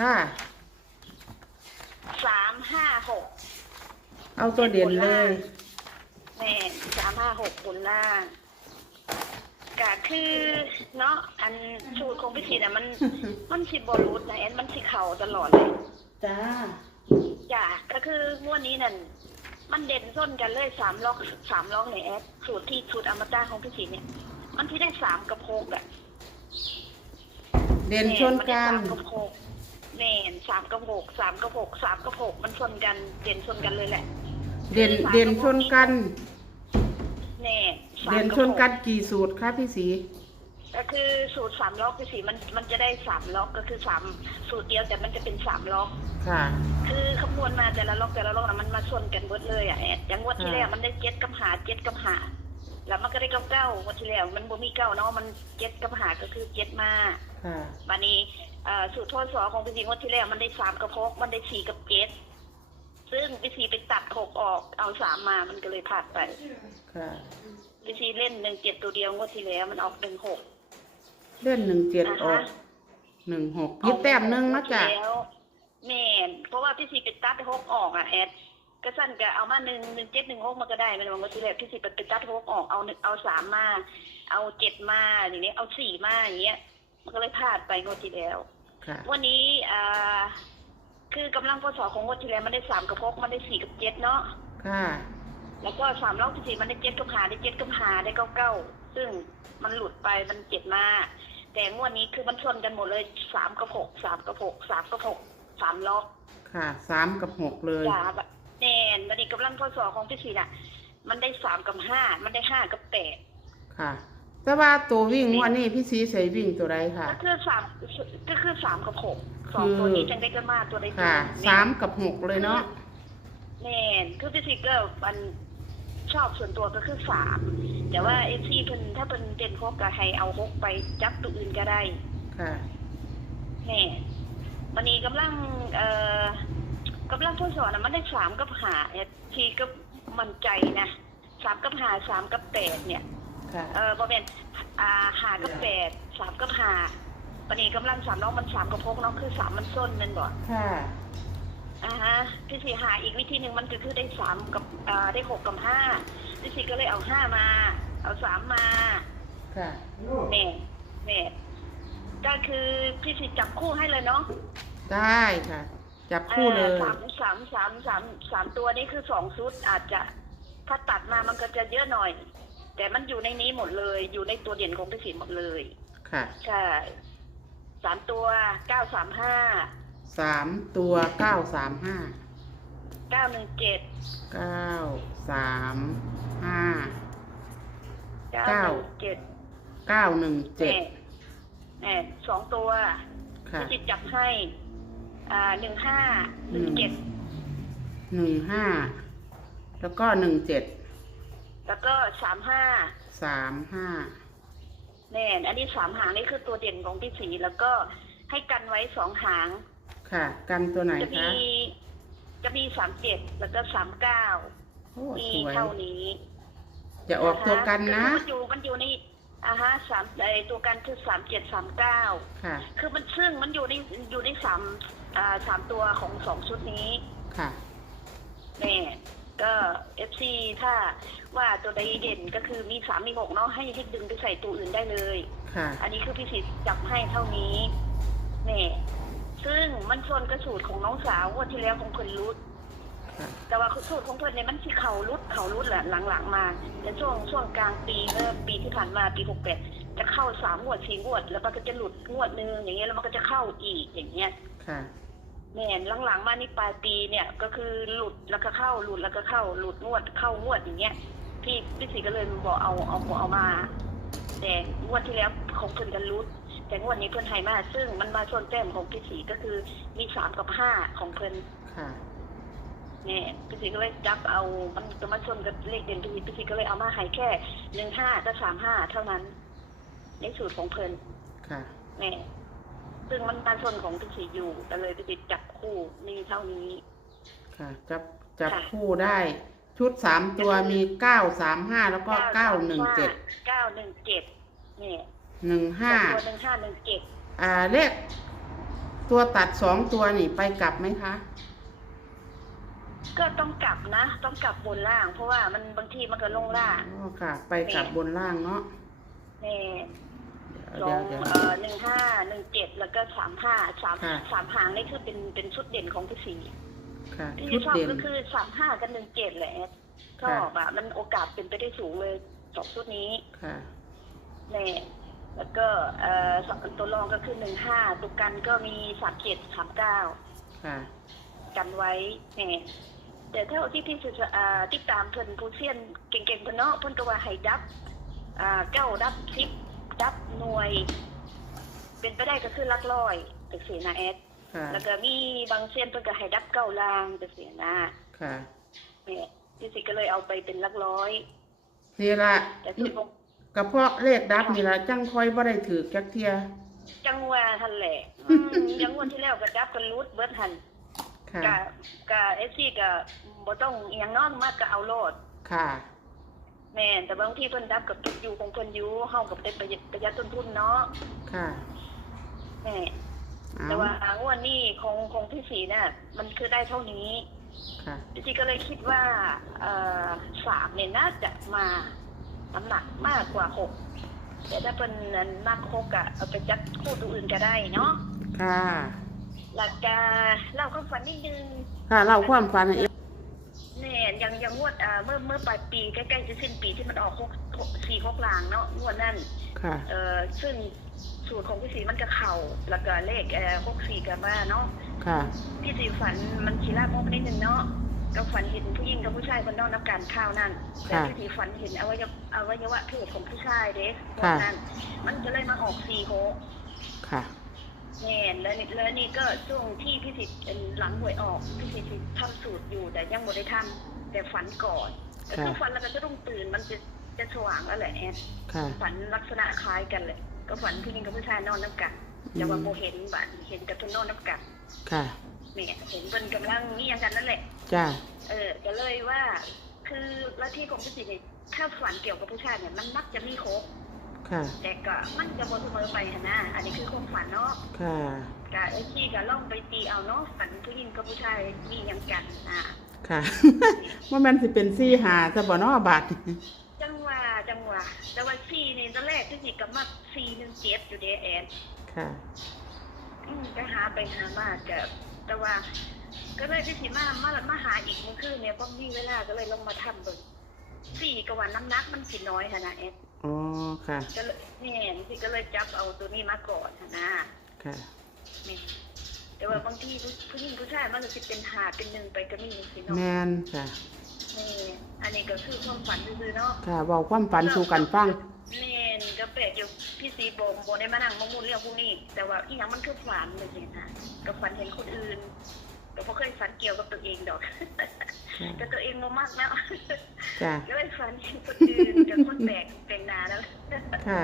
ค่ะ สามห้าหกเอาตัวเด่นเลย แม่สามห้าหกบนล่างก็คือเนาะอันสูตรของพี่สีน่ะมัน มันสิบอรูดนะแอนมันสิเข่าตลอดเลยจ้าจ้ะก็คืองวดนี้นั่นมันเด่นส้นกันเลยสามล็อกสามล็อกในแอดสูตรที่สูตรอมตะของพี่สีเนี่ย มันที่ได้สามกระโพกอะเด่นชนกันแม่มัได้สามกระโพก แม่นสามกระโพกสามกระโพกสามกระโพกมันชนกันเด่นชนกันเลยแหละเด่นเด่นชนกัน แน่สามเด่นระชโพนกันกี่สูตรคะพี่สีก็คือสูตรสามล็อกพี่สีมันมันจะได้สามล็อกก็คือสามสูตรเดียวแต่มันจะเป็นสามล็อก ค่ะ คือคำนวณมาแต่ละล็อกแต่ละล็อกนะมันมาชนกันเบิดเลยอะแอดอย่างงวดที่อ่าแล้วมันได้เจ็ดกับหาเจ็ดกับหา แล้วมันก็ได้เก้าเก้างวดที่แล้ว มันบ่มีเก้าเนาะมันเจ็ดกับหาก็คือเจ็ดมาค่ะวันนี้เอ่อสูตรทดสอบของพี่สีงวดที่แล้วมันได้สามกับหกมันได้สี่กับเจ็ดซึ่งพี่สีไปตัดหกออกเอาสามมามันก็เลยพลาดไปค่ะพี่สีเล่นหนึ่งเจ็ดตัวเดียวงวดที่แล้วมันออกหนึ่งหกเล่นหนึ่งเจ็ดอ่าอฮะอกหนึ่งหกยิบแต้มหนึ่งนะจ๊ะแล้วแม่นเพราะว่าพี่สีไปตัดหกออกอะแอด ก็สั้นก็เอามาหนึ่งหนึ่งเจ็ดหนึ่งหกมาก็ได้มันวันที่แล้วพี่สีไปไปตัดหกออกเอาหนึ่งเอาสามมา เอาเจ็ดมาอย่างนี้เอาสี่มาอย่างเงี้ย มันก็เลยพลาดไปงวดที่แล้วค่ะวันนี้อ่าคือกำลังพศของงวดที่แล้วมันได้สามกับหกมันได้สี่กับเจ็ดเนาะค่ะแล้วก็สามรอบที่สี่มันได้เจ็ดกับหาได้เจ็ดกับหาได้เก้าเก้าซึ่งมันหลุดไปมันเจ็ดมาแต่งวดนี้คือมันชนกันหมดเลยสามกับหกสามกับหกสามกับหกสามล็อกค่ะสามกับหกเลยจ้า แบบแน่นวันนี้กำลังพศของพี่สี่น่ะ มันได้สามกับห้ามันได้ห้ากับแปดค่ะ แต่ว่าตัววิ่งวันนี้พี่สีใส่วิ่งตัวใดค่ะ ก็คือสามก็คือสามกับหกสองตัวนี้จังได้กันมากตัวได้ตัวค่ะแน่สามกับหกเลยเนาะแน่นคือพี่สี่ก็มันชอบส่วนตัวก็คือสามแต่ว่าเอฟซีเพิ่นถ้าเป็นเป็นพวกก็ให้เอาหกไปจับตัวอื่นก็ได้ค่ะ แน่วันนี้กำลังเอ่อ กำลังทดสอบนะมันได้สามกับหาเนี่ยทีก็มั่นใจนะสามกับหาสามกับแปดเนี่ย ค่ะ เออบอเป็นอ่าหากับแปดสามกับหาวันนี้กำลังสามน้องมันสามกับพกน้องคือสามมันส้นนั่นบ่ค่ะ อ่าฮะพี่สีหาอีกวิธีหนึ่งมันก็คือได้สามกับอ่าได้หกกับห้าพี่สีก็เลยเอาห้ามา เอาสามมา ค่ะแน่แน่ก็คือพี่สีจับคู่ให้เลยเนาะ ได้ค่ะ จับคู่เลยอ่าสามสามสามสามสามตัวนี้คือสองชุดอาจจะ ถ้าตัดมามันก็จะเยอะหน่อย แต่มันอยู่ในนี้หมดเลย อยู่ในตัวเด่นของพี่สีหมดเลย ค่ะ ใช่สามตัวเก้าสามห้าสามตัวเก้าสามห้า เก้าหนึ่งเจ็ดเก้าสามห้า เก้าเก้าหนึ่งเจ็ดเก้าหนึ่งเจ็ดแน่สองตัวค่ะ พี่จิตจับให้ อ่าหนึ่งห้าหนึ่งเจ็ดหนึ่งห้าแล้วก็หนึ่งเจ็ดแล้วก็สามห้าสามห้าแน่อันนี้สามหางนี่คือตัวเด่นของพี่สีแล้วก็ให้กันไว้สองหาง ค่ะ กันตัวไหนจะมีคะจะมีสามเจ็ดแล้วก็สามเก้าโอ้มีสวยเท่านี้อย่าออกตัวกันนะคือมันอยู่มันอยู่ในอ่าฮะสามไอตัวกันคือสามเจ็ดสามเก้าค่ะ คือมันซึ่งมันอยู่ในอยู่ในสาม อ่าสามตัวของสองชุดนี้ค่ะแน่ก็เอฟซีถ้าว่าตัวใดเด่นก็คือมีสามมีหกเนาะให้ให้ดึงไปใส่ตัวอื่นได้เลย ค่ะ อันนี้คือพี่สิทธิ์จับให้เท่านี้แน่ซึ่งมันชนกระสูตรของน้องสาวงวันที่แล้วของคนรุด ค่ะ แต่ว่าสูตรของเพิ่นเนี่ยมันที่เขารุดเขารุดแหละหลังๆมาแต่ช่วงช่วงกลางปีเมื่อปีที่ผ่านมาปีหกแปดจะเข้าสามงวดสี่งวด แล้วมันก็จะหลุดงวดหนึงอย่างเงี้ยแล้วมันก็จะเข้าอีกอย่างเงี้ย ค่ะ แม่นหลังๆ มานี่ปลายปีเนี่ยก็คือหลุดแล้วก็เข้าหลุดแล้วก็เข้าหลุดงวดเข้างวดอย่างเงี้ยพี่พี่สีก็เลยบอกเอาเอาเอามา แต่งวดที่แล้วของเพิ่นกันรุด แต่งวดนี้เพิ่นให้มาซึ่งมันมาชนแต้มของพี่สีก็คือมีสามกับห้าของเพิ่นค่ะเนี่ยพี่สีก็เลยจับเอามันก็มาชนกับเลขเด่นพี่สีพี่สีก็เลยเอามาให้แค่หนึ่งห้ากับสามห้าเท่านั้น ในสูตรของเพิ่นค่ะแม่ ซึ่งมันมาชนของพี่สีอยู่ก็เลยพี่สีจับคู่มีเท่านี้ ค่ะ จับจับค่ะ คู่ได้ ชุดสามตัวมีเก้าสามห้าแล้วก็เก้าหนึ่งเจ็ดเก้าหนึ่งเจ็ดเนี่ยหนึ่งห้าตัวหนึ่งห้าหนึ่งเจ็ดอ่าเลขตัวตัดสองตัวนี่ไปกลับไหมคะ ก็ต้องกลับนะ ต้องกลับบนล่าง เพราะว่ามันบางทีมันก็ลงล่าง อ๋อค่ะ ไปกลับบนล่างเนาะแน่ สเดี๋อยวงเดี๋ยวเอ่อหนึ่งห้าหนึ่งเจ็ดแล้วก็สามห้าสามค่ะ สามหางนี่คือเป็นเป็นชุดเด่นของพี่สีค่ะที่ชุดชอบเด่น ก็คือสามห้ากับหนึ่งเจ็ดแหละชค่ะ อบอะมันโอกาสเป็นไปได้สูงเลยสองชุดนี้ค่ะ แน่แล้วก็เอ่อสองตัวรองก็คือหนึ่งห้าตัวกันก็มีสามเจ็ดสามเก้า ค่ะกันไว้แหน่แต่เท่าที่พี่จะอ่าติดตามเพิ่นผู้เซียนเก่งๆเพิ่นเนาะเพิ่นก็ว่าให้ดับอ่าเก้าดับสิบ ดับหน่วย เป็นไปได้ก็คือหลักร้อยจังซี่นะแอดค่ะแล้วก็มีบางเซียนเพิ่นก็ให้ดับเก้าลางจังซี่นะค่ะแหน่พี่สิก็เลยเอาไปเป็นหลักร้อย นี่ละแต่ที่ผมกระเพาะเลขดับนี่ละจังคอยบ่ได้ถือจักเทียจังว่าทันแหละอืมอยังงวันที่แล้วก็ดับกันรูดเบิดหัน ค่ะ กะกะเอซี่กะบ่ต้องอหยังนอนมากก็เอาโลด ค่ะ แม่นแต่บางทีเพิ่นดับกับทุกอยู่ของเพิ่นอยู่เฮากับได้ประหยัดประหยัดต้นทุนเนาะค่ะแม่เอาแต่ว่างวดนี้ของของพี่สีน่ะ มันคือได้เท่านี้ค่ะพี่สีก็เลยคิดว่า เอ่อสามเนี่ยน่าจะมาน้ำหนักมากกว่าหกแต่ถ้าเป็นนั้นมากหกอะเอาไปจัดคู่ตัวอื่นก็ได้เนาะค่ะ หลักการเล่าความฝันนิดนึงค่ะเล่าความฝันให้เนี่ยยังยังงวดอ่าเมื่อเมื่อปลายปีใกล้ๆจะสิ้นปีที่มันออกหกหกสี่หกลางเนาะงวดนั่นค่ะ เอ่อซึ่งสูตรของพี่สีมันก็เข่าแล้วก็เลขเอ่อหกสี่กับมาเนาะค่ะ พี่สีฝันมันชีลาโมกนิดนึงเนาะก็ฝันเห็นผู้หญิงกับผู้ชายบนนอกนับการข้าวนั่นแต่ค่ะ พี่สีฝันเห็นอวัยวะอวัยวะเพศของผู้ชายเด้ค่ะนั่นมันก็เลยมาออกสี่หก ค่ะ แน่นแล้วนี่แล้วนี่ก็ช่วงที่พี่สิทธิ์หลังหวยออกพี่สิทธิ์ทำสูตรอยู่แต่ยังไม่ได้ทำ แต่ฝันก่อนก็คือค่ะฝันแล้วก็จะต้องตื่นมันจะจะสว่างแล้วแหละแอนค่ะฝันลักษณะคล้ายกันเลย ก็ฝันผู้หญิงกับผู้ชายนอนน้ำกันแต่ว่าโมเห็นบัดเห็นกับทุนนอนน้ำกันค่ะเนี่ยเห็นเป็นกำลังนี่ยังกันนั่นแหละจ้าเออก็เลยว่า คือลัทธิของพี่สิทธิ์เนี่ยถ้าฝันเกี่ยวกับผู้ชายเนี่ยมันมักจะมีโครบค่ะแต่ก็มันจะบนเสมอไปหนนะ อันนี้คือความฝันเนาะค่ะกะไอ้ที่กะล่องไปตีเอาเนาะฝันผู้หญิงกับผู้ชายมีหยังกันอะ ค่ะ ว่ามันสิเป็นซี่หาซะบ่เนาะบาดจังหวะจังหวะแต่ว่าซีนี่ตอนแรกที่สิกับมักซีหนึ่งเจ็ดอยู่เดแอนค่ะอืมไปหาไปหามาแต่แต่ว่า ก็เลยที่สิมามามาหาอีกเมื่อคืนเนี่ยเพราะมีเวลาก็เลยลงมาทำเบิ่งสี่กับวันน้ำหนักมันสิน้อยขนาดแอนอ๋อค่ะก็เลยเนี่ยสิก็เลยจับเอาตัวนี้มาก่อนหั้นนะค่ะนี่ แต่ว่าบางทีผู้หญิงผู้ชายมันก็สิเป็นหาเป็นหนึ่งไปก็มีสิเนาะแมนค่ะนี่อันนี้ก็คือความฝันซื่อๆเนาะค่ะเว้าความฝันสู่กันฟังแม่นก็แปลกอยู่พี่ซีบมบได้มานั่งมามูลเรื่องพวกนี้ แต่ว่าอีหยังมันคือฝันเลยเนี่ยนะก็ฝันเห็นคนอื่นก็บ่เคยฝันเกี่ยวกับตัวเองดอก ค่ะก็ตัวเองบ่มากแล้วจ้าก็เลยฝันเห็นคนอื่นกับคนแปลกเป็นหนาแล้ว ค่ะ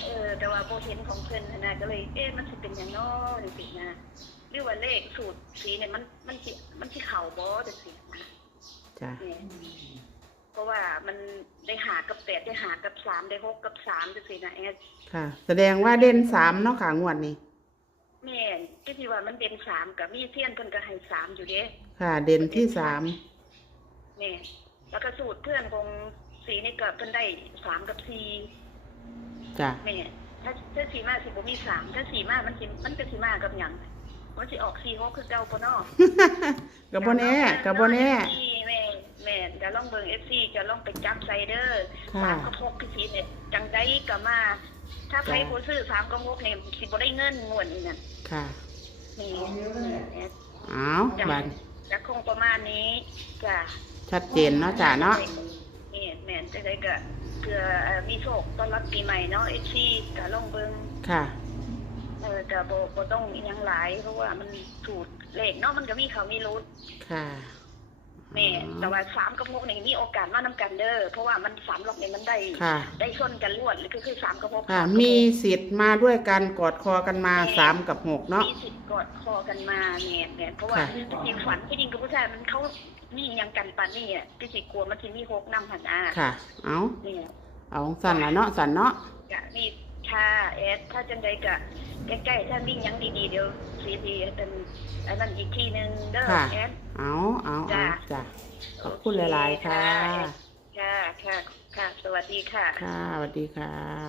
เออแต่ว่าโบเห็นของเพิ่นน่ะนะก็เลยเอ๊ะมันสิเป็นหยังน้อจังซี่นะ หรือว่าเลขสูตรสีเนี่ยมันมันสิมันสิเข้าบ่จังซี่นะจ้าเนี่ยเพราะว่ามันได้หากับแปดได้หากับสามได้หกกับสามจังซี่นะแอดค่ะ แสดงว่าเด่นสามเนาะค่ะงวดนี้ แม่นที่ที่ว่ามันเป็นสามกับมีเสี้ยนเพิ่นก็ให้สามอยู่เด้ค่ะ เด่นที่สามแม่นแล้วก็สูตรเพื่อนของสีนี่ก็เพิ่นได้สามกับสี่จ้าแม่นถ้าถ้าสีมาสิบ่มีสามถ้าสีมามันสิมันเป็นสีมากับหยัง มันสิออกสี่หกคือเก่าปะเนาะกับบ่แน่กับบ่แน่ แม่แม่จะลองเบิ่ง FC จะลองไปจับไซเดอร์ค่ะ สามกับหกพี่สีเนี่ยจังไดก็มา ถ้าใครบ่ซื้อสามกับหกเนี่ยสิบ่ได้เงินงวดนี้นั่นค่ะนี่อ้าวบาดจะคงประมาณนี้จ้ะ ชัดเจนเนาะจ้าเนาะนี่แม่นจะได้ก็เพื่อเอ่อมีโชคต้อนรับปีใหม่เนาะ FC ก็ลองเบิ่งค่ะ เออก็บ่บ่ต้องอิหยังหลายเพราะว่ามันสูตรเลขเนาะมันก็มีเขามีรุดค่ะแม่แต่ว่าสามกับหกนี่มีโอกาสมานํกันเด้อเพราะว่ามันสามรอบนี่มันได้ค่ะ ได้ชนกันรวดเลยก็คือสามกับหกค่ะสากับหกมีสิทธิ์มาด้วยกันกอดคอกันมาสามกับหกเนาะมีสิทธิ์กอดคอกันมาเนี่ยเนี่ยเพราะว่าค่ะจริงๆฝันผู้หญิงกับผู้ชายมันเขามีหยังกันปานนี่อะพี่สิกลัวมันสิมีหกนำหันอาค่ะ เอาเนี่ยเอาสั่นละเนาะสั่นเนาะกะนี่ค่ะแอดถ้าจังใดกะ ใกล้ๆถ้าวิ่งยังดีๆเดี๋ยวซีดีเป็นอันนั้นอีกทีหนึงเด้อค่ะ แอดเอาเอาเอาจ้ะจ้ะ ขอบคุณหลายๆค่ะ ค่ะ ค่ะ ค่ะ สวัสดีค่ะ ค่ะสวัสดีค่ะ